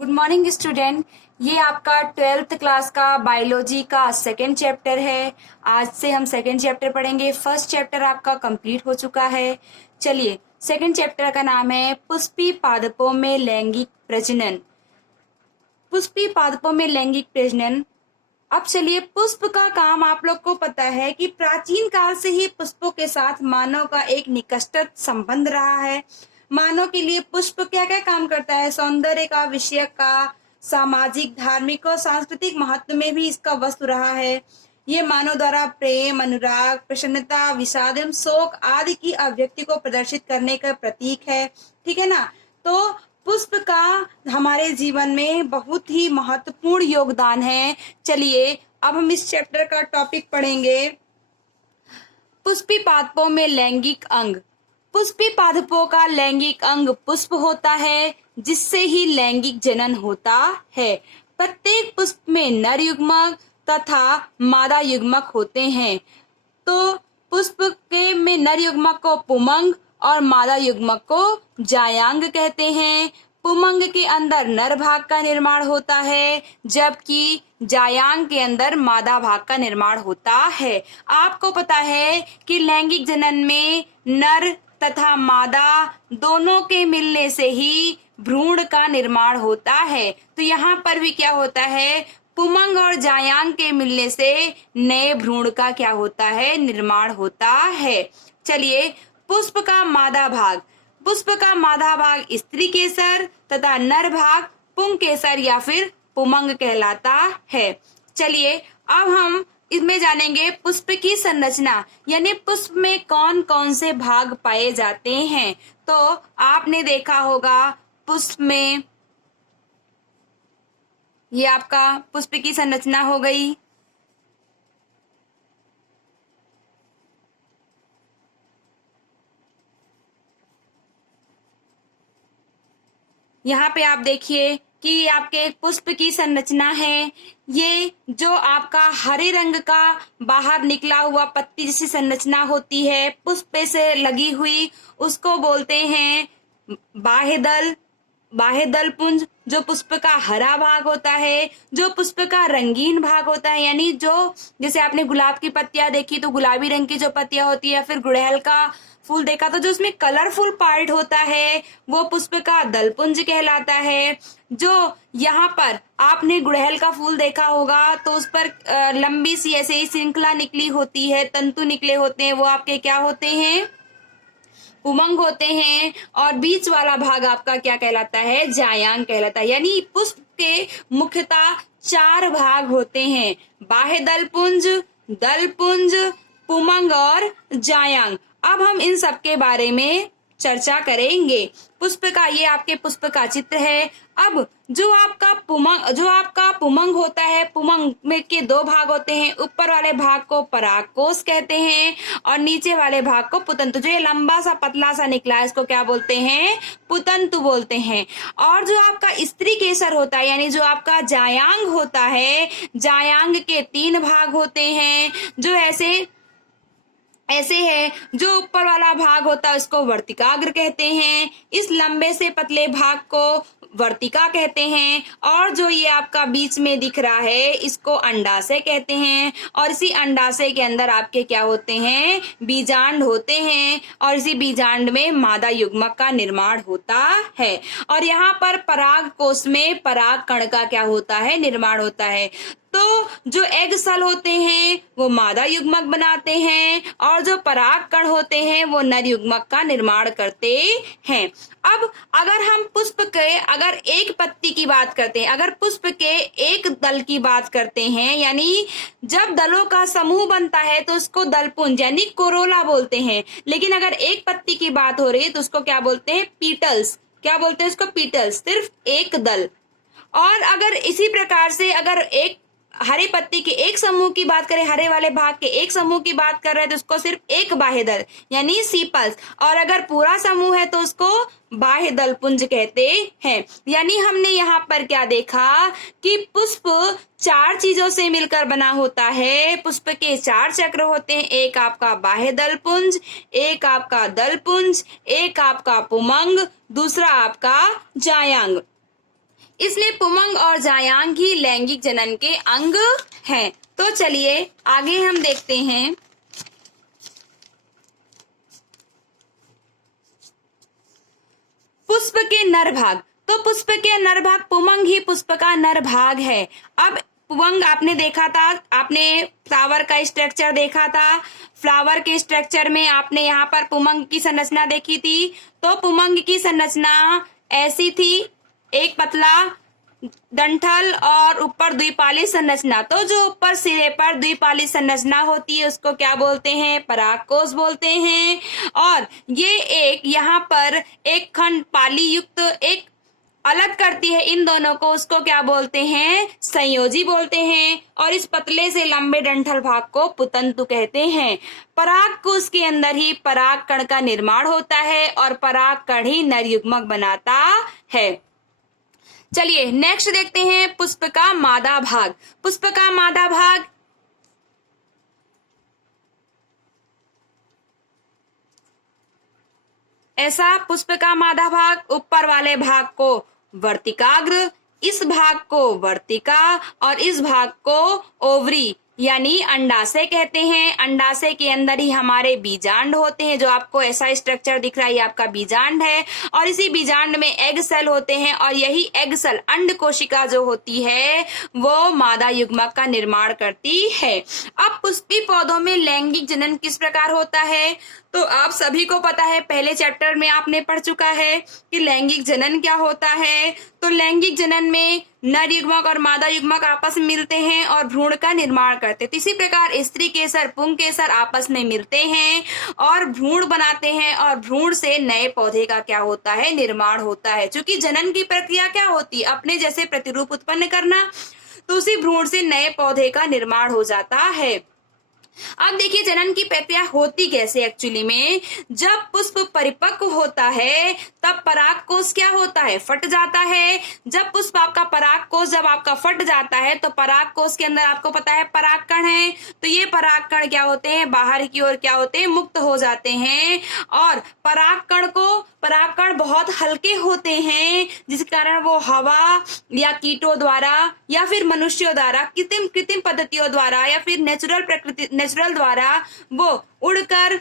Good morning student. ये आपका 12th class का बायोलॉजी का सेकेंड चैप्टर है। आज से हम सेकेंड चैप्टर पढ़ेंगे। फर्स्ट चैप्टर आपका कंप्लीट हो चुका है। चलिए, सेकेंड चैप्टर का नाम है पुष्पी पादपों में लैंगिक प्रजनन। पुष्पी पादपों में लैंगिक प्रजनन। अब चलिए, पुष्प का काम आप लोग को पता है कि प्राचीन काल से ही पुष्पों के साथ मानव का एक निकटतम संबंध रहा है। मानव के लिए पुष्प क्या क्या काम करता है? सौंदर्य का, विषय का, सामाजिक, धार्मिक और सांस्कृतिक महत्व में भी इसका वस्तु रहा है। ये मानव द्वारा प्रेम, अनुराग, प्रसन्नता, विषाद एवं शोक आदि की अभिव्यक्ति को प्रदर्शित करने का प्रतीक है। ठीक है ना? तो पुष्प का हमारे जीवन में बहुत ही महत्वपूर्ण योगदान है। चलिए, अब हम इस चैप्टर का टॉपिक पढ़ेंगे, पुष्पी पादपों में लैंगिक अंग। पुष्पी पादपों का लैंगिक अंग पुष्प होता है, जिससे ही लैंगिक जनन होता है। प्रत्येक पुष्प में नर युग्मक तथा मादा युग्मक होते हैं। तो पुष्प के में नर युग्मक को पुमंग और मादा युग्मक को जायांग कहते हैं। पुमंग के अंदर नर भाग का निर्माण होता है, जबकि जायांग के अंदर मादा भाग का निर्माण होता है। आपको पता है कि लैंगिक जनन में नर तथा मादा दोनों के मिलने से ही भ्रूण का निर्माण होता है। तो यहाँ पर भी क्या होता है? पुमंग और जायांग के मिलने से नए भ्रूण का क्या होता है? निर्माण होता है। चलिए, पुष्प का मादा भाग। पुष्प का मादा भाग स्त्री केसर तथा नर भाग पुंग केसर या फिर पुमंग कहलाता है। चलिए, अब हम इसमें जानेंगे पुष्प की संरचना, यानी पुष्प में कौन कौन से भाग पाए जाते हैं। तो आपने देखा होगा पुष्प में, ये आपका पुष्प की संरचना हो गई। यहाँ पे आप देखिए कि ये आपके एक पुष्प की संरचना है। ये जो आपका हरे रंग का बाहर निकला हुआ पत्ती जैसी संरचना होती है पुष्प से लगी हुई, उसको बोलते हैं बाह्य दल। बाह्य दल पुंज जो पुष्प का हरा भाग होता है, जो पुष्प का रंगीन भाग होता है, यानी जो जैसे आपने गुलाब की पत्तियां देखी तो गुलाबी रंग की जो पत्तियां होती है, फिर गुड़हल का फूल देखा तो जो उसमें कलरफुल पार्ट होता है वो पुष्प का दलपुंज कहलाता है। जो यहाँ पर आपने गुड़हल का फूल देखा होगा तो उस पर लंबी सी ऐसे ही श्रृंखला निकली होती है, तंतु निकले होते हैं, वो आपके क्या होते हैं? पुमंग होते हैं। और बीच वाला भाग आपका क्या कहलाता है? जायांग कहलाता है। यानी पुष्प के मुख्यतः 4 भाग होते हैं, बाह्य दलपुंज, दलपुंज, पुमंग और जायांग। अब हम इन सब के बारे में चर्चा करेंगे। पुष्प का, ये आपके पुष्प का चित्र है। अब जो आपका पुमंग होता है, पुमंग में के 2 भाग होते हैं। ऊपर वाले भाग को परागकोश कहते हैं और नीचे वाले भाग को पुतंतु। जो ये लंबा सा पतला सा निकला है इसको क्या बोलते हैं? पुतंतु बोलते हैं। और जो आपका स्त्री केसर होता है, यानी जो आपका जायांग होता है, जायांग के 3 भाग होते हैं। जो ऐसे है, जो ऊपर वाला भाग होता है उसको वर्तिकाग्र कहते हैं। इस लंबे से पतले भाग को वर्तिका कहते हैं। और जो ये आपका बीच में दिख रहा है इसको अंडाशय कहते हैं। और इसी अंडाशय के अंदर आपके क्या होते हैं? बीजांड होते हैं। और इसी बीजांड में मादा युग्मक का निर्माण होता है। और यहाँ पर पराग कोश में पराग कण का क्या होता है? निर्माण होता है। तो जो एग सेल होते हैं वो मादा युग्मक बनाते हैं और जो पराग कण होते हैं वो नर युग्मक का निर्माण करते हैं। अब अगर हम पुष्प के अगर एक पत्ती की बात करते हैं, अगर पुष्प के एक दल की बात करते हैं, यानी जब दलों का समूह बनता है तो उसको दलपुंज यानी कोरोला बोलते हैं। लेकिन अगर एक पत्ती की बात हो रही है तो उसको क्या बोलते हैं? पीटल्स। क्या बोलते हैं उसको? पीटल्स, सिर्फ एक दल। और अगर इसी प्रकार से अगर एक हरे पत्ती के एक समूह की बात करें, हरे वाले भाग के एक समूह की बात कर रहे हैं तो उसको सिर्फ एक बाह्य दल यानी सीपल्स। और अगर पूरा समूह है तो उसको बाह्य दल पुंज कहते हैं। यानी हमने यहाँ पर क्या देखा कि पुष्प 4 चीजों से मिलकर बना होता है। पुष्प के 4 चक्र होते हैं। एक आपका बाह्य दल पुंज, एक आपका दल पुंज, एक आपका पुमंग, दूसरा आपका जायांग। इसमें पुमंग और जायांग ही लैंगिक जनन के अंग हैं। तो चलिए आगे हम देखते हैं। पुष्प के नर भाग। तो पुष्प के नर भाग, पुमंग ही पुष्प का नर भाग है। अब पुमंग आपने देखा था, आपने फ्लावर का स्ट्रक्चर देखा था, फ्लावर के स्ट्रक्चर में आपने यहाँ पर पुमंग की संरचना देखी थी। तो पुमंग की संरचना ऐसी थी, एक पतला डंठल और ऊपर द्विपाली संरचना। तो जो ऊपर सिरे पर द्विपाली संरचना होती है उसको क्या बोलते हैं? परागकोश बोलते हैं। और ये एक यहाँ पर एक खंड पाली युक्त एक अलग करती है इन दोनों को, उसको क्या बोलते हैं? संयोजी बोलते हैं। और इस पतले से लंबे डंठल भाग को पुतंतु कहते हैं। परागकोश के अंदर ही पराग कण का निर्माण होता है और पराग कण ही नर युग्मक बनाता है। चलिए नेक्स्ट देखते हैं पुष्प का मादा भाग। पुष्प का मादा भाग ऐसा, पुष्प का मादा भाग ऊपर वाले भाग को वर्तिकाग्र, इस भाग को वर्तिका और इस भाग को ओवरी यानी अंडाशय कहते हैं। अंडाशय के अंदर ही हमारे बीजांड होते हैं। जो आपको ऐसा स्ट्रक्चर दिख रहा है ये आपका बीजांड है। और इसी बीजांड में एग सेल होते हैं और यही एग सेल अंड कोशिका जो होती है वो मादा युग्मक का निर्माण करती है। अब पुष्पी पौधों में लैंगिक जनन किस प्रकार होता है? तो आप सभी को पता है, पहले चैप्टर में आपने पढ़ चुका है कि लैंगिक जनन क्या होता है। तो लैंगिक जनन में नर युग्मक और मादा युग्मक आपस में मिलते हैं और भ्रूण का निर्माण करते हैं। तो इसी प्रकार स्त्री केसर पुंग केसर आपस में मिलते हैं और भ्रूण बनाते हैं और भ्रूण से नए पौधे का क्या होता है? निर्माण होता है। क्योंकि जनन की प्रक्रिया क्या होती है? अपने जैसे प्रतिरूप उत्पन्न करना। तो उसी भ्रूण से नए पौधे का निर्माण हो जाता है। अब देखिए जनन की प्रक्रिया होती कैसे एक्चुअली में। जब पुष्प परिपक्व होता है तब परागकोश क्या होता है? फट जाता है। जब पुष्प आपका परागकोश जब आपका फट जाता है तो परागकोश के अंदर आपको पता है परागकण है। तो ये परागकण क्या होते हैं? बाहर की ओर क्या होते हैं? मुक्त हो जाते हैं। और परागकण बहुत हल्के होते हैं जिस कारण वो हवा या कीटों द्वारा या फिर मनुष्यों द्वारा कृत्रिम पद्धतियों द्वारा या फिर नेचुरल द्वारा वो उड़कर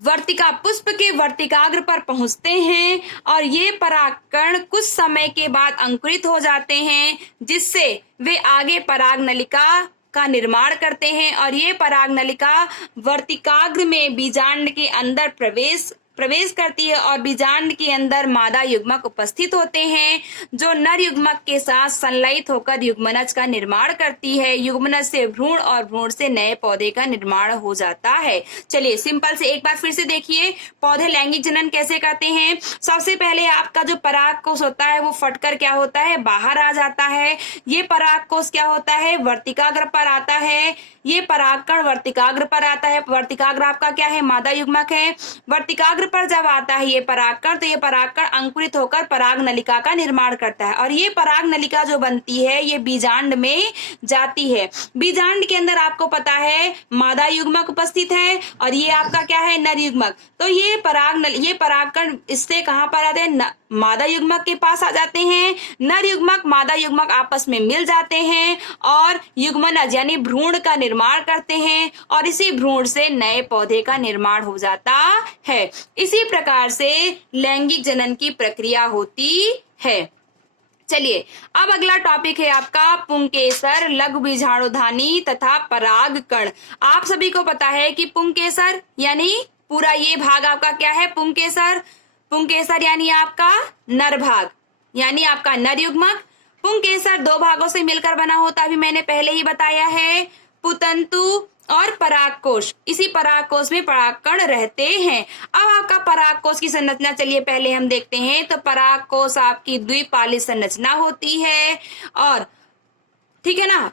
वर्तिका पुष्प के वर्तिकाग्र पर पहुंचते हैं और ये परागकण कुछ समय के बाद अंकुरित हो जाते हैं जिससे वे आगे पराग नलिका का निर्माण करते हैं। और ये पराग नलिका वर्तिकाग्र में बीजांड के अंदर प्रवेश करती है और बीजांड के अंदर मादा युग्मक उपस्थित होते हैं जो नर युग्मक के साथ संलयित होकर युग्मनज का निर्माण करती है। युग्मनज से भ्रूण और भ्रूण से नए पौधे का निर्माण हो जाता है। चलिए सिंपल से एक बार फिर से देखिए पौधे लैंगिक जनन कैसे करते हैं। सबसे पहले आपका जो परागकोश होता है वो फटकर क्या होता है? बाहर आ जाता है। ये परागकोश क्या होता है? वर्तिकाग्र पर आता है। ये परागकण वर्तिकाग्र पर आता है। वर्तिकाग्र आपका क्या है? मादा युग्मक है। वर्तिकाग्र पर जब आता है ये परागकण तो ये परागकण अंकुरित होकर पराग नलिका का निर्माण करता है और ये पराग नलिका जो बनती है ये बीजांड में जाती है। बीजांड के अंदर आपको पता है मादा युग्मक उपस्थित है और ये आपका क्या है? नर युग्मक। तो ये परागकण इससे कहां पर आते हैं? मादा युग्मक के पास आ जाते हैं। नर युग्मक मादा युग्मक आपस में मिल जाते हैं और युग्मनज यानी भ्रूण का निर्माण करते हैं और इसी भ्रूण से नए पौधे का निर्माण हो जाता है। इसी प्रकार से लैंगिक जनन की प्रक्रिया होती है। चलिए अब अगला टॉपिक है आपका पुंकेसर, लघु बीजाणुधानी तथा परागकण। आप सभी को पता है कि पुंकेसर यानी पूरा ये भाग आपका क्या है? पुंकेसर। पुंकेसर यानी आपका नर भाग यानी आपका नर युग्मक। पुंकेसर दो भागों से मिलकर बना होता है, अभी मैंने पहले ही बताया है। पुतंतु और परागकोश, इसी परागकोश में परागकण रहते हैं। अब आपका परागकोश की संरचना चलिए पहले हम देखते हैं। तो परागकोश आपकी द्विपाली संरचना होती है और ठीक है ना।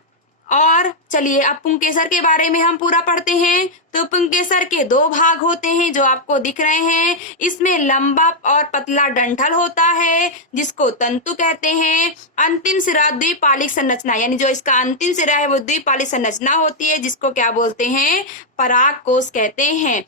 और चलिए अब पुंकेसर के बारे में हम पूरा पढ़ते हैं। तो पुंकेसर के दो भाग होते हैं जो आपको दिख रहे हैं। इसमें लंबा और पतला डंठल होता है जिसको तंतु कहते हैं। अंतिम सिरा द्विपालिक संरचना यानी जो इसका अंतिम सिरा है वो द्विपालिक संरचना होती है जिसको क्या बोलते हैं? परागकोश कहते हैं।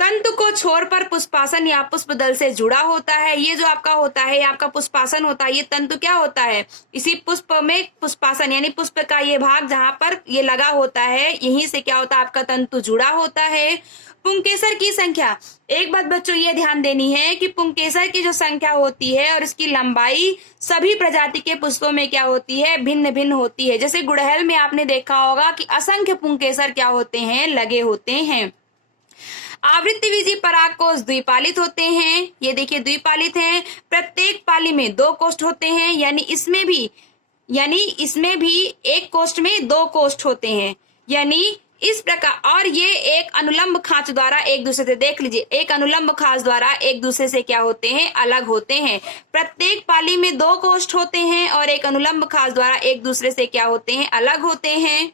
तंतु को छोर पर पुष्पासन या पुष्पदल से जुड़ा होता है। ये जो आपका होता है, ये आपका पुष्पासन होता है। ये तंतु क्या होता है, इसी पुष्प में पुष्पासन यानी पुष्प का ये भाग जहां पर ये लगा होता है, यहीं से क्या होता है, आपका तंतु जुड़ा होता है। पुंकेसर की संख्या, एक बात बच्चों ये ध्यान देनी है कि पुंकेसर की जो संख्या होती है और इसकी लंबाई सभी प्रजाति के पुष्पों में क्या होती है, भिन्न भिन्न होती है। जैसे गुड़हल में आपने देखा होगा कि असंख्य पुंकेसर क्या होते हैं, लगे होते हैं। आवृत्तिबीजी परागकोश द्विपालित होते हैं। ये देखिए द्विपालित हैं। प्रत्येक पाली में 2 कोष्ठ होते हैं, यानी इसमें भी एक कोष्ठ में 2 कोष्ठ होते हैं, यानी इस प्रकार। और ये एक अनुलंब खांच द्वारा एक दूसरे से, देख लीजिए, एक अनुलंब खांच द्वारा एक दूसरे से क्या होते हैं, अलग होते हैं। प्रत्येक पाली में 2 कोष्ठ होते हैं और एक अनुलंब खांच द्वारा एक दूसरे से क्या होते हैं, अलग होते हैं।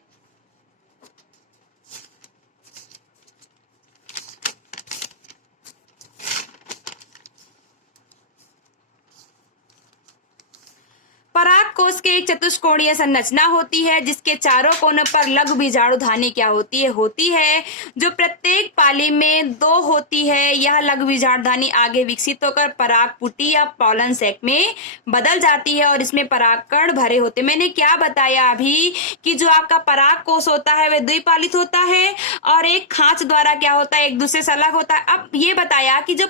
परागकोश के एक चतुष्कोणीय संरचना होती है, जिसके चारों कोनों पर लघु बीजाणुधानी क्या होती है, जो प्रत्येक पाली में 2 होती है। यह लघु बीजाणुधानी आगे विकसित होकर परागपुटी या पॉलन सैक में बदल जाती है और इसमें परागकण भरे होते हैं। मैंने क्या बताया अभी कि जो आपका परागकोश होता है वह द्विपालित होता है और एक खांच द्वारा क्या होता है, एक दूसरे से अलग होता है। अब ये बताया कि जो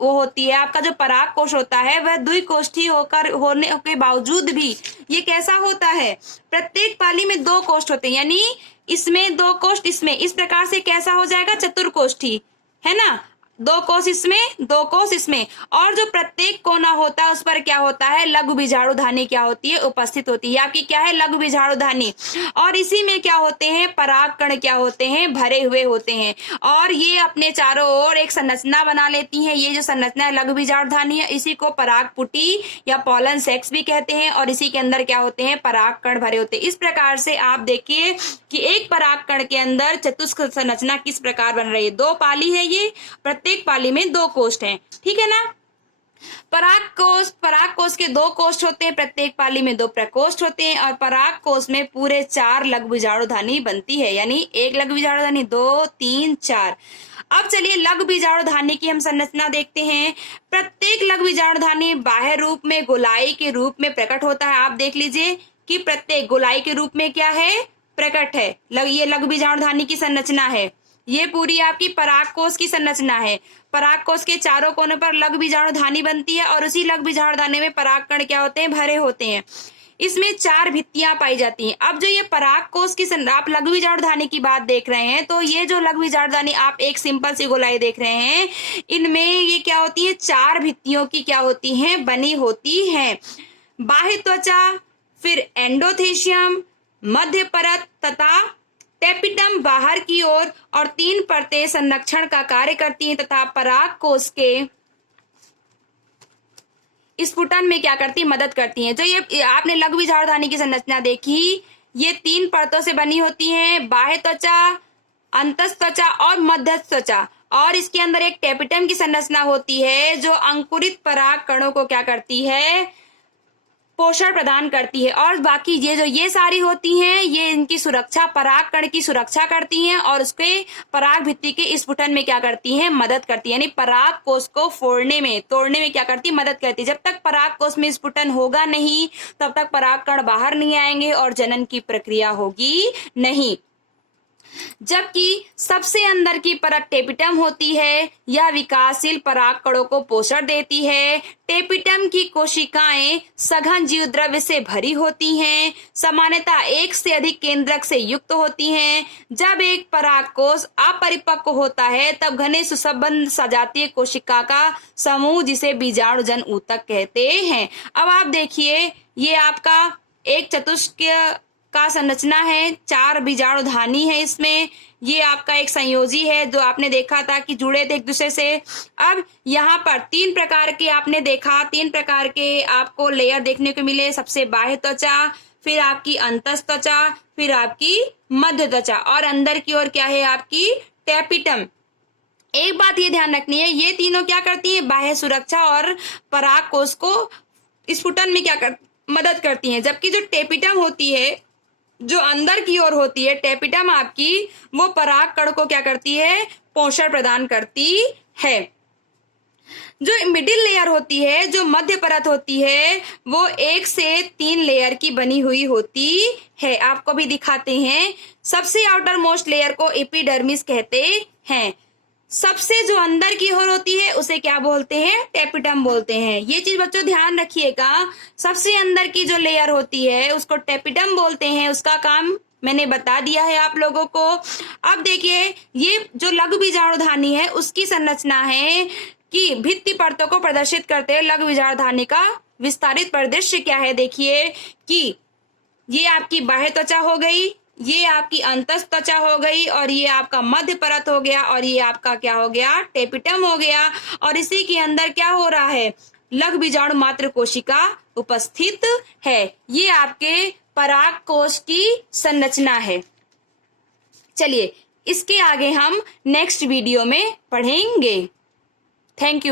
वो होती है, आपका जो परागकोश होता है वह द्विकोष्ठी होने के बावजूद भी ये कैसा होता है, प्रत्येक पाली में 2 कोष्ठ होते हैं, यानी इसमें 2 कोष्ठ, इसमें, इस प्रकार से कैसा हो जाएगा, चतुर्कोष्ठी, है ना। 2 कोष इसमें, 2 कोष इसमें, और जो प्रत्येक कोना होता है उस पर क्या होता है, लघु बीजाणुधानी क्या होती है, उपस्थित होती है। आपकी क्या है, लघु बीजाणुधानी, और इसी में क्या होते हैं, परागकण क्या होते हैं, भरे हुए होते हैं। और ये अपने चारों ओर एक संरचना बना लेती हैं। ये जो संरचना है लघु बीजाणुधानी है, इसी को परागपुटी या पॉलन सेक्स भी कहते हैं और इसी के अंदर क्या होते हैं, परागकण भरे होते हैं। इस प्रकार से आप देखिए कि एक परागकण के अंदर चतुष्क संरचना किस प्रकार बन रही है। 2 पाली है, ये प्रत्येक पाली में 2 कोष्ठ हैं, ठीक है ना। परागकोश के 2 कोष्ठ होते हैं, प्रत्येक पाली में 2 प्रकोष्ठ होते हैं और परागकोश में पूरे 4 लघु बीजाणुधानी बनती है, यानी एक लघु बीजाणुधानी, 2, 3, 4। अब चलिए लघु बीजाणुधानी की हम संरचना देखते हैं। प्रत्येक लघु बीजाणुधानी बाह्य रूप में गोलाई के रूप में प्रकट होता है। आप देख लीजिए कि प्रत्येक गोलाई के रूप में क्या है, प्रकट है। ये लघु बीजाणुधानी की संरचना है। ये पूरी आपकी परागकोश की संरचना है। परागकोश के चारों कोनों पर लघु बीजाणुधानी बनती है और उसी लघु बीजाणुधानी में परागकण क्या होते हैं, भरे होते हैं। इसमें 4 भित्तियां पाई जाती हैं। अब जो ये परागकोश की आप लघु बीजाणुधानी की बात देख रहे हैं, तो ये जो लघु बीजाणुधानी आप एक सिंपल सी गोलाई देख रहे हैं, इनमें ये क्या होती है, 4 भित्तियों की क्या होती हैं, बनी होती हैं। बाह्य त्वचा, फिर एंडोथेशियम, मध्य परत तथा टेपिटम बाहर की ओर और 3 परतें संरक्षण का कार्य करती हैं तथा परागकोश के स्फुटन में क्या करती, मदद करती हैं। जो ये आपने लघु बीजाणुधानी की संरचना देखी, ये 3 परतों से बनी होती हैं, बाह्य त्वचा, अंतस्त्वचा और मध्य त्वचा, और इसके अंदर एक टेपिटम की संरचना होती है जो अंकुरित पराग कणों को क्या करती है, पोषण प्रदान करती है। और बाकी ये सारी होती हैं, ये इनकी सुरक्षा, पराग कण की सुरक्षा करती हैं और उसके पराग भित्ति के स्फुटन में क्या करती हैं, मदद करती है, यानी पराग कोष को तोड़ने में क्या करती है, मदद करती है। जब तक पराग कोष में स्फुटन होगा नहीं, तब तक पराग कण बाहर नहीं आएंगे और जनन की प्रक्रिया होगी नहीं। जबकि सबसे अंदर की परत टेपिटम होती है, यह विकासशील पराग कणों को पोषण देती है। टेपिटम की कोशिकाएं सघन जीव द्रव्य से भरी होती हैं, सामान्यतः 1 से अधिक केंद्रक से युक्त होती हैं। जब एक परागकोश अपरिपक्व होता है, तब घने सुसंबद्ध सजातीय कोशिका का समूह, जिसे बीजाणुजन ऊतक कहते हैं। अब आप देखिए, ये आपका एक चतुष्क का संरचना है, 4 बीजाणुधानी है इसमें। ये आपका एक संयोजी है जो आपने देखा था कि जुड़े थे एक दूसरे से। अब यहाँ पर 3 प्रकार के आपने देखा, 3 प्रकार के आपको लेयर देखने को मिले। सबसे बाह्य त्वचा, फिर आपकी अंतस्त्वचा, फिर आपकी मध्य त्वचा, और अंदर की ओर क्या है, आपकी टेपिटम। एक बात ये ध्यान रखनी है, ये तीनों क्या करती है, बाह्य सुरक्षा और पराग कोष को स्फुटन में क्या मदद करती हैं। जबकि जो टेपिटम होती है, जो अंदर की ओर होती है टेपिटम आपकी, वो पराग कण को क्या करती है, पोषण प्रदान करती है। जो मिडिल लेयर होती है, जो मध्य परत होती है, वो 1 से 3 लेयर की बनी हुई होती है। आपको भी दिखाते हैं। सबसे आउटर मोस्ट लेयर को एपिडर्मिस कहते हैं। सबसे जो अंदर की ओर होती है उसे क्या बोलते हैं, टेपिटम बोलते हैं। ये चीज बच्चों ध्यान रखिएगा, सबसे अंदर की जो लेयर होती है उसको टेपिटम बोलते हैं। उसका काम मैंने बता दिया है आप लोगों को। अब देखिए, ये जो लघु बीजाणुधानी है उसकी संरचना है कि भित्ति परतों को प्रदर्शित करते हैं। लघु बीजाणुधानी का विस्तारित परिदृश्य क्या है, देखिए कि ये आपकी बाह्य त्वचा हो गई, ये आपकी अंतस्थ त्वचा हो गई, और ये आपका मध्य परत हो गया, और ये आपका क्या हो गया, टेपिटम हो गया। और इसी के अंदर क्या हो रहा है, लघु बीजाणु मात्र कोशिका उपस्थित है। ये आपके पराग कोश की संरचना है। चलिए इसके आगे हम नेक्स्ट वीडियो में पढ़ेंगे। Thank you.